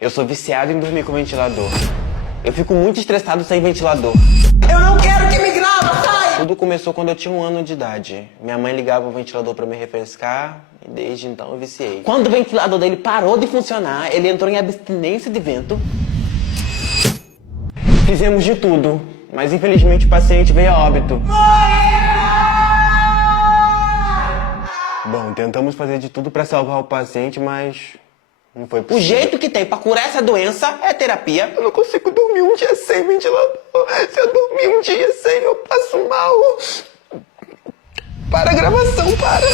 Eu sou viciado em dormir com ventilador. Eu fico muito estressado sem ventilador. Eu não quero que me grava, sai! Tudo começou quando eu tinha 1 ano de idade. Minha mãe ligava o ventilador pra me refrescar e desde então eu viciei. Quando o ventilador dele parou de funcionar, ele entrou em abstinência de vento. Fizemos de tudo, mas infelizmente o paciente veio a óbito. Bom, tentamos fazer de tudo pra salvar o paciente, mas não foi possível. O jeito que tem pra curar essa doença é terapia. Eu não consigo dormir um dia sem ventilador. Se eu dormir um dia sem, eu passo mal. Para a gravação, para.